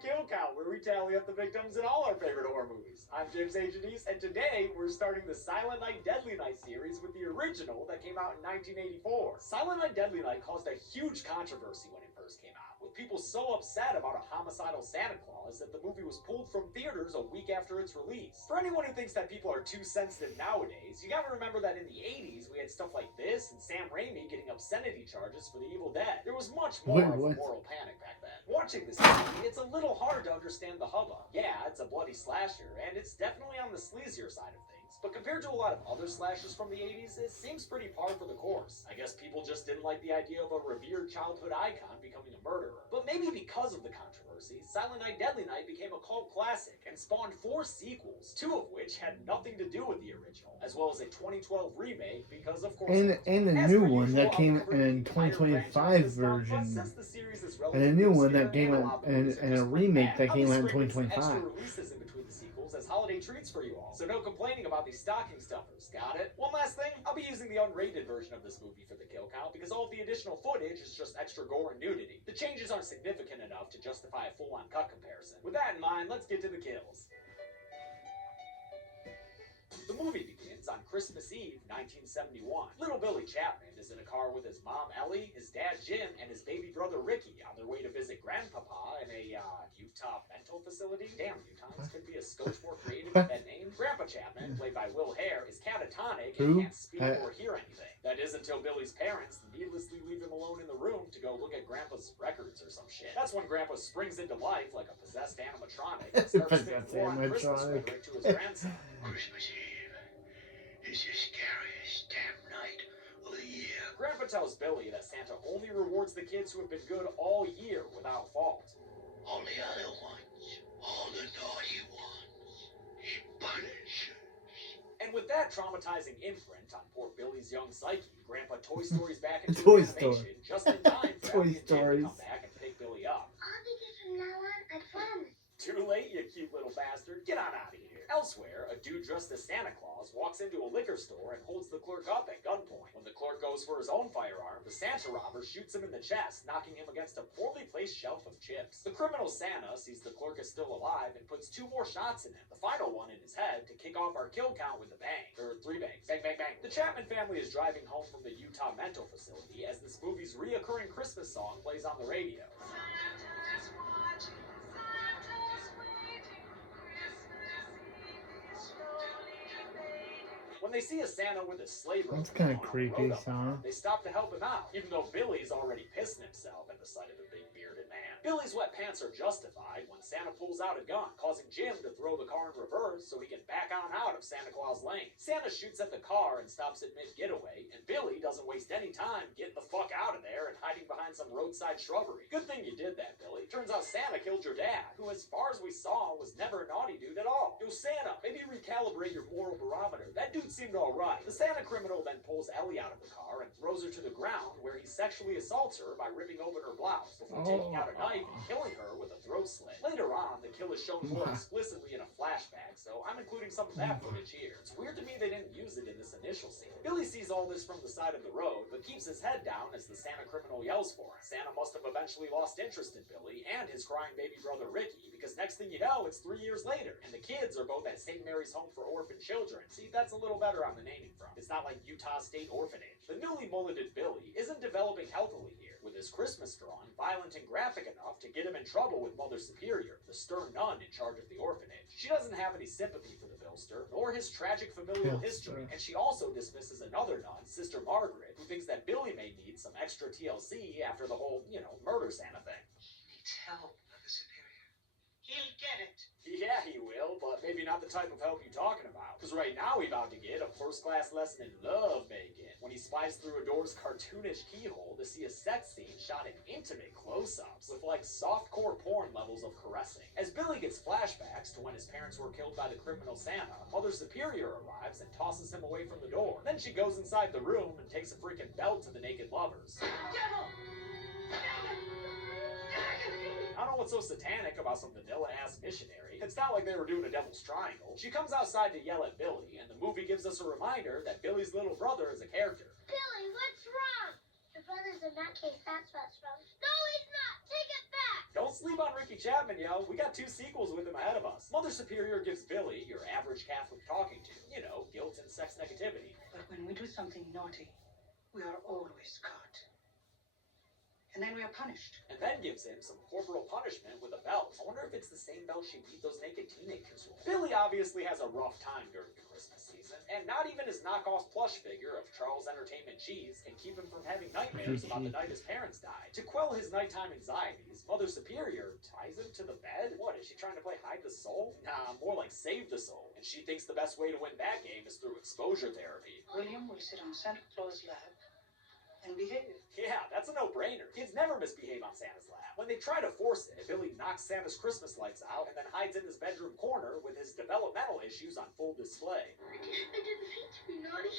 Kill Count, where we tally up the victims in all our favorite horror movies. I'm James A. Janice, and today we're starting the Silent Night, Deadly Night series with the original that came out in 1984. Silent Night, Deadly Night caused a huge controversy when it first came out, with people so upset about a homicidal Santa Claus that the movie was pulled from theaters a week after its release. For anyone who thinks that people are too sensitive nowadays, you gotta remember that in the 80s we had stuff like this and Sam Raimi getting obscenity charges for The Evil Dead. There was much more of a moral panic back then. Watching this movie, it's a little hard to understand the hubbub. Yeah, it's a bloody slasher, and it's definitely on the sleazier side of things, but compared to a lot of other slashers from the 80s, it seems pretty par for the course. I guess people just didn't like the idea of a revered childhood icon becoming a murderer. But maybe because of the controversy, Silent Night, Deadly Night became a cult classic and spawned 4 sequels, 2 of which had nothing to do with the original, as well as a 2012 remake because, of course, and a new one that came in 2025 version, and a new one that came out and a remake that came out in 2025. As holiday treats for you all. So no complaining about these stocking stuffers, got it? One last thing, I'll be using the unrated version of this movie for the kill count because all of the additional footage is just extra gore and nudity. The changes aren't significant enough to justify a full-on cut comparison. With that in mind, let's get to the kills. The movie begins on Christmas Eve, 1971. Little Billy Chapman is in a car with his mom, Ellie, his dad, Jim, and his baby brother, Ricky, on their way to visit Grandpapa in a, Utah mental facility. Damn, Utahns could be a scotch more creative with that name. Grandpa Chapman, played by Will Hare, is catatonic and can't speak or hear anything. That is until Billy's parents needlessly leave him alone in the room to go look at Grandpa's records or some shit. That's when Grandpa springs into life like a possessed animatronic and starts spitting on Christmas rhetoric to his grandson. Christmas Eve is the scariest damn night of the year. Grandpa tells Billy that Santa only rewards the kids who have been good all year without fault. All the other ones, all the naughty ones, he punishes. And with that traumatizing imprint on poor Billy's young psyche, Grandpa Toy Story's back into Toy animation Story. just in time for Toy Ellie and Jim to Stories. come back and pick Billy up. I'll be good from now on, I promise. Too late, you cute little bastard. Get on out of here. Elsewhere, a dude dressed as Santa Claus walks into a liquor store and holds the clerk up at gunpoint. When the clerk goes for his own firearm, the Santa robber shoots him in the chest, knocking him against a poorly placed shelf of chips. The criminal Santa sees the clerk is still alive and puts 2 more shots in him, the final one in his head, to kick off our kill count with a bang. Or 3 bangs. Bang, bang, bang. The Chapman family is driving home from the Utah mental facility as this movie's reoccurring Christmas song plays on the radio. When they see a Santa with a sleigh rope, That's kind of creepy, son. they stop to help him out, even though Billy's already pissing himself at the sight of the big bearded man. Billy's wet pants are justified when Santa pulls out a gun, causing Jim to throw the car in reverse so he can back on out of Santa Claus Lane. Santa shoots at the car and stops it mid-getaway, and Billy doesn't waste any time getting the fuck out of there and hiding behind some roadside shrubbery. Good thing you did that, Billy. Turns out Santa killed your dad, who, as far as we saw, was never a naughty dude at all. Yo, Santa, maybe recalibrate your moral barometer. That dude seemed alright. The Santa criminal then pulls Ellie out of the car and throws her to the ground, where he sexually assaults her by ripping open her blouse before taking out a knife and killing her with a throat slit. Later on, the kill is shown more explicitly in a flashback, so I'm including some of that footage here. It's weird to me they didn't use it in this initial scene. Billy sees all this from the side of the road, but keeps his head down as the Santa criminal yells for him. Santa must have eventually lost interest in Billy and his crying baby brother Ricky, because next thing you know, it's 3 years later, and the kids are both at St. Mary's Home for Orphan Children. See, that's a little better on the naming front. It's not like Utah State Orphanage. The newly mulleted Billy isn't developing healthily here, with his Christmas drawing violent and graphic enough to get him in trouble with Mother Superior, the stern nun in charge of the orphanage. She doesn't have any sympathy for the Billster, nor his tragic familial history, and she also dismisses another nun, Sister Margaret, who thinks that Billy may need some extra TLC after the whole, murder Santa thing. He needs help, Mother Superior. He'll get it. Yeah, he will, but maybe not the type of help you're talking about. Because right now he's about to get a first-class lesson in love making when he spies through a door's cartoonish keyhole to see a sex scene shot in intimate close-ups with, like, softcore porn levels of caressing. As Billy gets flashbacks to when his parents were killed by the criminal Santa, Mother Superior arrives and tosses him away from the door. Then she goes inside the room and takes a freaking belt to the naked lovers. Devil! I don't know what's so satanic about some vanilla-ass missionary. It's not like they were doing a devil's triangle. She comes outside to yell at Billy, and the movie gives us a reminder that Billy's little brother is a character. Billy, what's wrong? Your brother's in that case, that's what's wrong. No, he's not! Take it back! Don't sleep Sleep on Ricky Chapman, yo. We got 2 sequels with him ahead of us. Mother Superior gives Billy your average Catholic talking to. You know, guilt and sex negativity. But when we do something naughty, we are always caught. And then we are punished. And then gives him some corporal punishment with a belt. I wonder if it's the same belt she beat those naked teenagers with. Billy obviously has a rough time during the Christmas season, and not even his knockoff plush figure of Charles Entertainment Cheese can keep him from having nightmares about the night his parents died. To quell his nighttime anxieties, Mother Superior ties him to the bed? What, is she trying to play hide the soul? Nah, more like save the soul. And she thinks the best way to win that game is through exposure therapy. William will sit on Santa Claus' lap and behave. Yeah, that's a no-brainer. Kids never misbehave on Santa's lap. When they try to force it, Billy knocks Santa's Christmas lights out and then hides in his bedroom corner with his developmental issues on full display. I didn't mean to be naughty.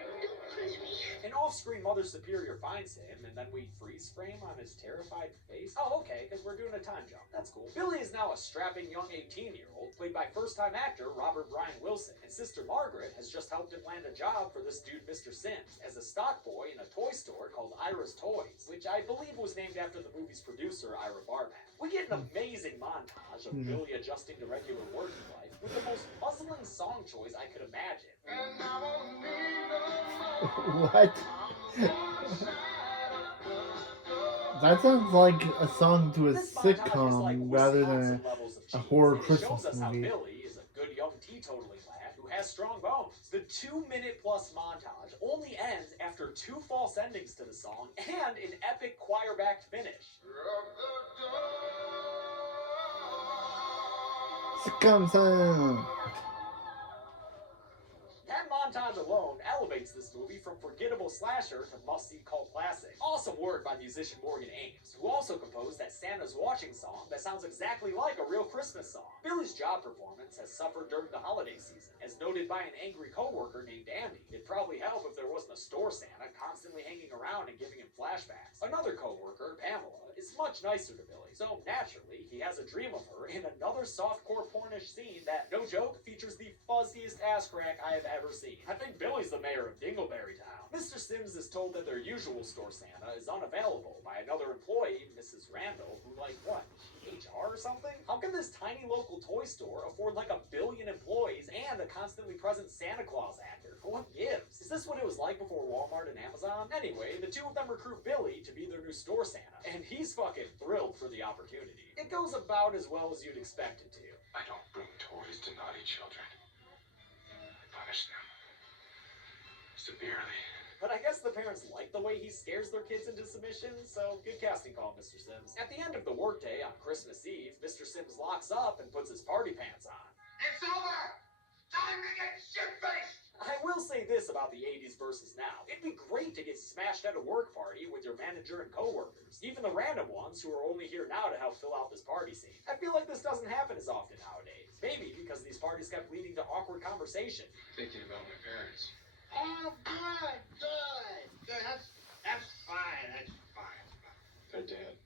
Don't punish me. An off-screen Mother Superior finds him, and then we freeze frame on his terrified face. Oh, okay, because we're doing a time jump. That's cool. Billy is now a strapping young 18-year-old, played by first-time actor Robert Brian Wilson, and Sister Margaret has just helped him land a job for this dude, Mr. Sims, as a stock boy in a toy store called Ira's Toys, which I believe was named after the movie's producer, Ira Barback. We get an amazing montage of Billy adjusting to regular working life with the most puzzling song choice I could imagine. What? That sounds like a song to a This montage is sitcom like rather Wisconsin than levels of a cheese, horror and it Christmas shows us how movie. Billy is a good young teetotaling lad who has strong bones. The 2-minute plus montage only ends after 2 false endings to the song and an epic choir-backed finish. Sitcom sound. That montage alone elevates this movie from forgettable slasher to must-see cult classic. Awesome work by musician Morgan Ames, who also composed that Santa's Watching song that sounds exactly like a real Christmas song. Billy's job performance has suffered during the holiday season, as noted by an angry coworker named Andy. It'd probably help if there wasn't a store Santa constantly hanging around and giving him flashbacks. Another coworker, Pamela, is much nicer to Billy, so naturally he has a dream of her in another softcore pornish scene that, no joke, features the fuzziest ass crack I have ever seen. I think Billy's the mayor of Dingleberry Town. Mr. Sims is told that their usual store Santa is unavailable by another employee, Mrs. Randall, who, like, what, HR or something? How can this tiny local toy store afford like 1 billion employees and a constantly present Santa Claus actor? What gives? Is this what it was like before Walmart and Amazon? Anyway, the 2 of them recruit Billy to be their new store Santa, and he's fucking thrilled for the opportunity. It goes about as well as you'd expect it to. I don't bring toys to naughty children. I punish them severely. But I guess the parents like the way he scares their kids into submission, so good casting call, Mr. Sims. At the end of the workday on Christmas Eve, Mr. Sims locks up and puts his party pants on. It's over! Time to get shit-faced! I will say this about the 80s versus now. It'd be great to get smashed at a work party with your manager and coworkers, even the random ones who are only here now to help fill out this party scene. I feel like this doesn't happen as often nowadays. Maybe because these parties kept leading to awkward conversation. Thinking about my parents. Oh, good. That's fine. That's fine. They're dead.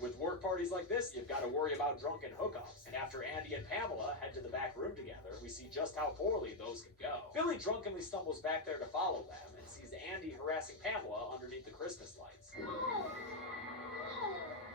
With work parties like this, you've got to worry about drunken hookups. And after Andy and Pamela head to the back room together, we see just how poorly those can go. Billy drunkenly stumbles back there to follow them and sees Andy harassing Pamela underneath the Christmas lights.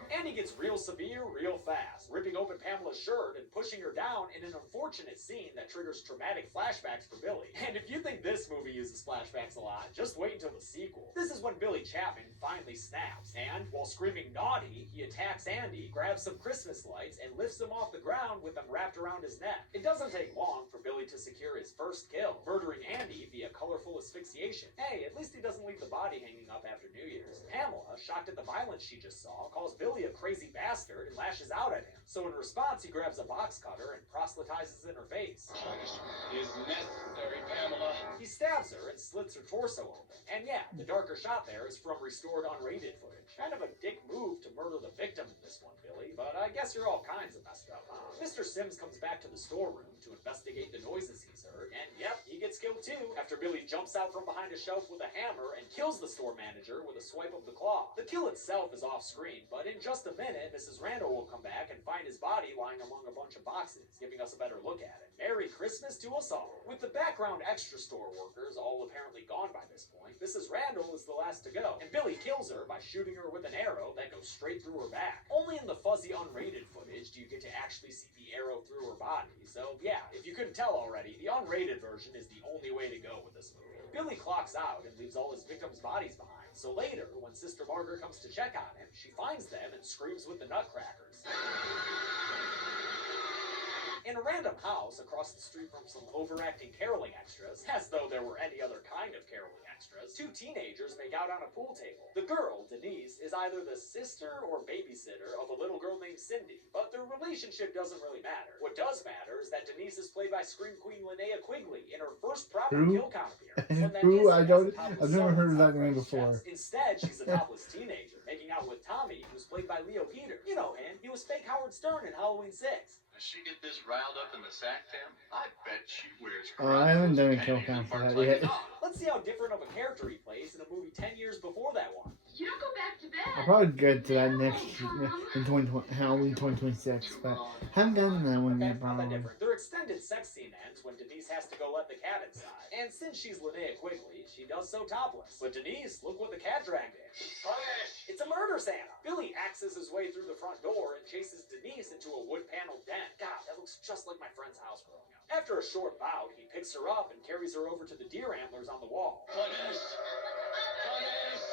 Andy gets real severe real fast, ripping open Pamela's shirt and pushing her down in an unfortunate scene that triggers traumatic flashbacks for Billy. And if you think this movie uses flashbacks a lot, just wait until the sequel. This is when Billy Chapman finally snaps, and while screaming naughty, he attacks Andy, grabs some Christmas lights, and lifts him off the ground with them wrapped around his neck. It doesn't take long for Billy to secure his first kill, murdering Andy via colorful asphyxiation. Hey, at least he doesn't leave the body hanging up after New Year's. Pamela, shocked at the violence she just saw, calls Billy a crazy bastard and lashes out at him. So in response, he grabs a box cutter and proselytizes in her face. Punishment is necessary, Pamela. He stabs her and slits her torso open. And yeah, the darker shot there is from restored unrated footage. Kind of a dick move to murder the victim in this one, Billy, but I guess you're all kinds of messed up, huh? Mr. Sims comes back to the storeroom to investigate the noises he's heard, and yep, he gets killed too, after Billy jumps out from behind a shelf with a hammer and kills the store manager with a swipe of the claw. The kill itself is off screen, but in just a minute, Mrs. Randall will come back and find his body lying among a bunch of boxes, giving us a better look at it. Merry Christmas to us all. With the background extra store workers all apparently gone by this point, Mrs. Randall is the last to go, and Billy kills her by shooting her with an arrow that goes straight through her back. Only in the fuzzy unrated footage do you get to actually see the arrow through her body, so yeah, if you couldn't tell already, the unrated version is the only way to go with this movie. Billy clocks out and leaves all his victims' bodies behind, so later, when Sister Margaret comes to check on him, she finds them and screams with the nutcrackers. In a random house across the street from some overacting caroling extras, as though there were any other kind of caroling extras, two teenagers make out on a pool table. The girl, Denise, is either the sister or babysitter of a little girl named Cindy, but their relationship doesn't really matter. What does matter is that Denise is played by Scream Queen Linnea Quigley in her first proper kill count appearance. Who? I've never heard of that name before. Instead, she's a topless teenager, making out with Tommy, who's played by Leo Peter. You know him, he was fake Howard Stern in Halloween 6. Does she get this riled up in the sack, Tim? I bet she wears I haven't done a kill count for that yet. Let's see how different of a character he plays in a movie 10 years before that one. You don't go back to bed. I'll probably get to that next in 2020, Halloween 2026, but haven't done that one yet, Not that probably. different. Their extended sex scene ends when Denise has to go let the cat inside. And since she's Linnea Quigley, she does so topless. But Denise, look what the cat dragged in. Punish! It's a murder Santa. Billy axes his way through the front door and chases Denise into a wood-paneled den. God, that looks just like my friend's house growing up. After a short bout, he picks her up and carries her over to the deer antlers on the wall. Punish! Punish!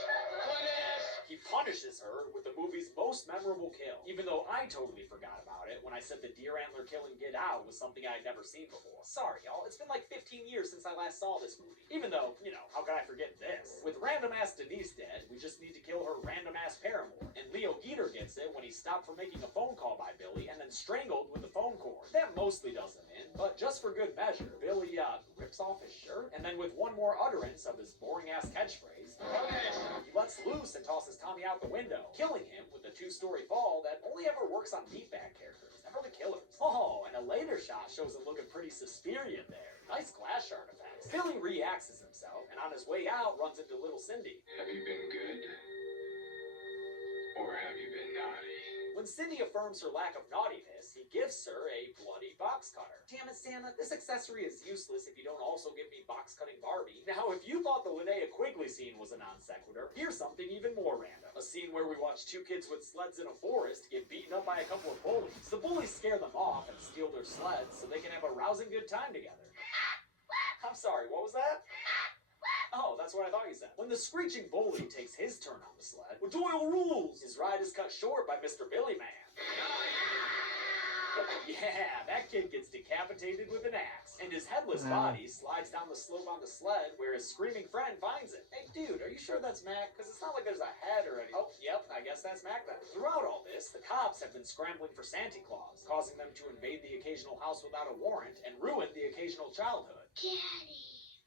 Punish! He punishes her with the movie's most memorable kill, even though I totally forgot about it when I said the deer antler kill in Get Out was something I'd never seen before. Sorry, y'all, it's been like 15 years since I last saw this movie. Even though, you know, how could I forget this? With random-ass Denise dead, we just need to kill her random-ass paramour. And Leo Geter gets it when he stopped from making a phone call by Billy and then strangled with the phone cord. That mostly does him in, but just for good measure, Billy, rips off his shirt, and then with one more utterance of his boring-ass catchphrase, he lets loose and tosses Tommy out the window, killing him with a two-story fall that only ever works on beatbag characters, never the killers. Oh, and a later shot shows him looking pretty Suspirian there. Nice glass artifacts. Billy re-axes himself, and on his way out, runs into little Cindy. Have you been good? Or have you been naughty? When Cindy affirms her lack of naughtiness, he gives her a bloody box cutter. Damn it, Santa, this accessory is useless if you don't also give me box-cutting Barbie. Now, if you thought the Linnea Quigley scene was a non sequitur, here's something even more random. A scene where we watch two kids with sleds in a forest get beaten up by a couple of bullies. The bullies scare them off and steal their sleds so they can have a rousing good time together. I'm sorry, what was that? Oh, that's what I thought you said. When the screeching bully takes his turn on the sled, with Doyle rules, his ride is cut short by Mr. Billy Man. Yeah, that kid gets decapitated with an axe, and his headless body slides down the slope on the sled where his screaming friend finds it. Hey, dude, are you sure that's Mac? Because it's not like there's a head or anything. Oh, yep, I guess that's Mac then. Throughout all this, the cops have been scrambling for Santa Claus, causing them to invade the occasional house without a warrant and ruin the occasional childhood. Daddy.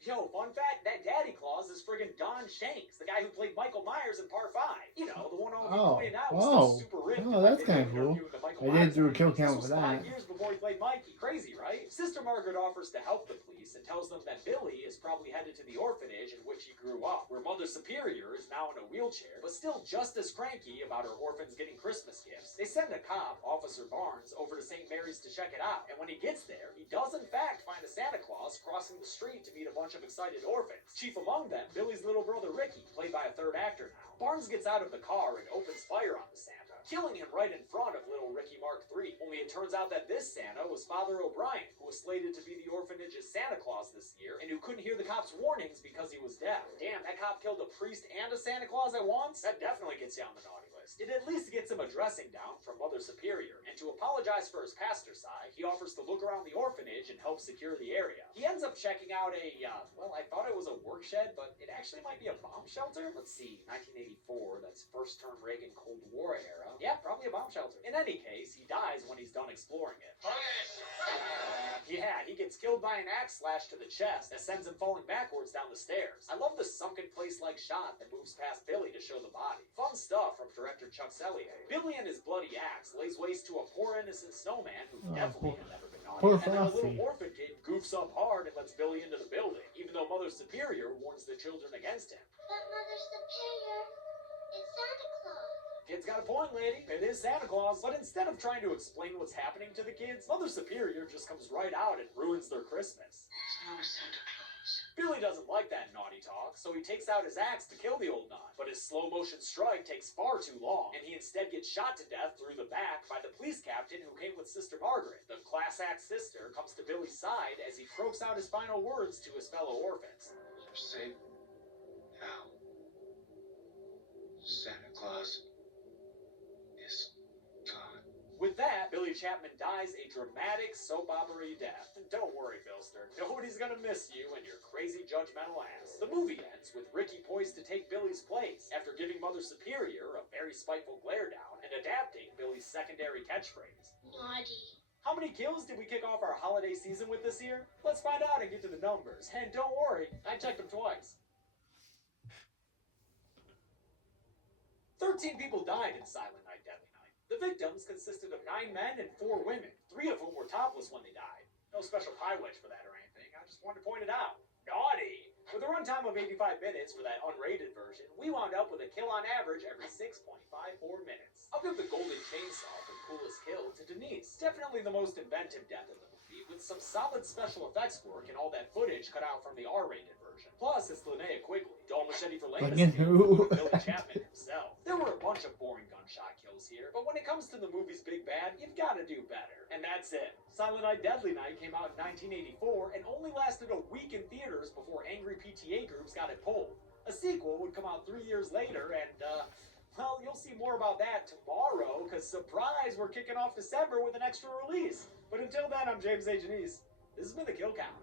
Yo, fun fact, that Daddy Claus is friggin' Don Shanks, the guy who played Michael Myers in Part 5. You know, the one all pointed out was still super ripped. Oh, that's kind of cool. I did do a kill count for that. 5 years before he played Mikey. Crazy, right? Sister Margaret offers to help the police and tells them that Billy is probably headed to the orphanage in which he grew up, where Mother Superior is now in a wheelchair, but still just as cranky about her orphans getting Christmas gifts. They send a cop, Officer Barnes, over to St. Mary's to check it out, and when he gets there, he does in fact find a Santa Claus crossing the street to meet a bunch of excited orphans. Chief among them, Billy's little brother Ricky, played by a third actor now. Barnes gets out of the car and opens fire on the Santa, killing him right in front of little Ricky Mark III. Only it turns out that this Santa was Father O'Brien, who was slated to be the orphanage's Santa Claus this year, and who couldn't hear the cop's warnings because he was deaf. Damn, that cop killed a priest and a Santa Claus at once? That definitely gets you on the naughty list. It at least gets him a dressing down from Mother Superior, and to apologize for his pastor side, he offers to look around the orphanage and help secure the area. He ends up checking out a, well, I thought it was a work shed, but it actually might be a bomb shelter. Let's see, 1984, that's first term Reagan Cold War era. Yeah, probably a bomb shelter. In any case, he dies when he's done exploring it. Yeah, he gets killed by an axe slash to the chest that sends him falling backwards down the stairs. I love the sunken place-like shot that moves past Billy to show the body. Fun stuff from director Inspector Chuck Sellier. Billy and his bloody axe lays waste to a poor innocent snowman who Oh, definitely poor- had never been naughty. poor And then a little Frosty. orphan kid goofs up hard and lets Billy into the building, even though Mother Superior warns the children against him. But Mother Superior, it's Santa Claus. Kid's got a point, lady. It is Santa Claus. But instead of trying to explain what's happening to the kids, Mother Superior just comes right out and ruins their Christmas. There's no Santa Claus. Billy doesn't like that naughty talk, so he takes out his axe to kill the old nun. But his slow motion strike takes far too long, and he instead gets shot to death through the back by the police captain who came with Sister Margaret. The class act sister comes to Billy's side as he croaks out his final words to his fellow orphans. You're safe now. Santa Claus is gone. With that, Billy Chapman dies a dramatic soap opera death. And don't worry, Bilster, nobody's gonna miss you and your crazy judgmental ass. The movie ends with Ricky poised to take Billy's place after giving Mother Superior a very spiteful glare down and adapting Billy's secondary catchphrase. Naughty. How many kills did we kick off our holiday season with this year? Let's find out and get to the numbers. And don't worry, I checked them twice. 13 people died in Silent Night, Deadly Night. The victims consisted of 9 men and 4 women, 3 of whom were topless when they died. No special pie wedge for that or anything, I just wanted to point it out. Naughty! With a runtime of 85 minutes for that unrated version, we wound up with a kill on average every 6.54 minutes. I'll give the golden chainsaw for coolest kill to Denise. Definitely the most inventive death in the movie, with some solid special effects work and all that footage cut out from the R-rated version. Plus, it's Linnea Quigley, dull machete for latest Again, kill, who? Billy Chapman himself. There were a bunch of boring gunshot kills here, but when it comes to the movie's big bad, you've got to do better. And that's it. Silent Night Deadly Night came out in 1984 and only lasted a week in theaters before angry PTA groups got it pulled. A sequel would come out 3 years later, and well, you'll see more about that tomorrow, because surprise, we're kicking off December with an extra release. But until then, I'm James A. Janice. This has been The Kill Count.